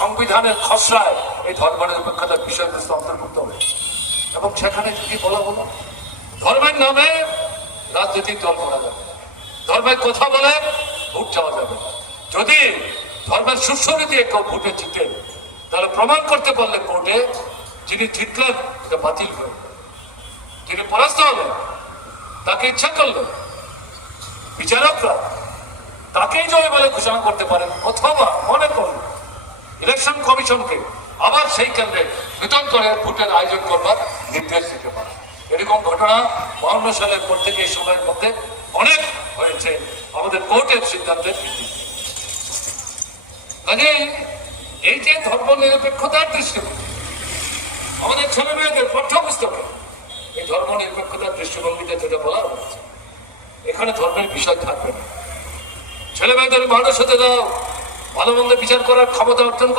সংবিধানের খসড়ায় এই ধর্মনিরপেক্ষতার বিষয়বস্তু অন্তর্ভুক্ত হয়েছে এবং সেখানে কি বলা হলো, ধর্মের নামে রাজনৈতিক দল করা যাবে, ধর্মের কথা বলে ভোট চাওয়া যাবে। যদি ধর্মের সুস্বরী দিয়ে কেউ ভোটে জিতে, তাহলে প্রমাণ করতে পারলে কোর্টে যিনি জিতলেন এটা বাতিল হয়ে গেল, যিনি পরাস্ত হলেন তাকে ইচ্ছা করলেন বিচারকরা তাকেই জয় বলে ঘোষণা করতে পারেন, অথবা মনে করলেন ইলেকশন কমিশনকে আবার সেই কেন্দ্রে নতুন করে ভোটের আয়োজন করবার নির্দেশ দিতে পারে। এরকম ঘটনা 52 সালের পর থেকে এই সময়ের মধ্যে অনেক হয়েছে আমাদের কোর্টের সিদ্ধান্তের ভিত্তিতে। কাজে এই যে ধর্ম নিরপেক্ষতার দৃষ্টিভঙ্গি আমাদের ছেলে মেয়েদের পাঠ্যপুস্তকে এই ধর্ম নিরপেক্ষতার দৃষ্টিভঙ্গিতে যেটা বলা হয়েছে, এখানে ধর্মের বিষয় থাকবে না। ছেলে মেয়েদের মানুষ হতে দাও, ভালো মন্দ বিচার করার ক্ষমতা অর্জন করতে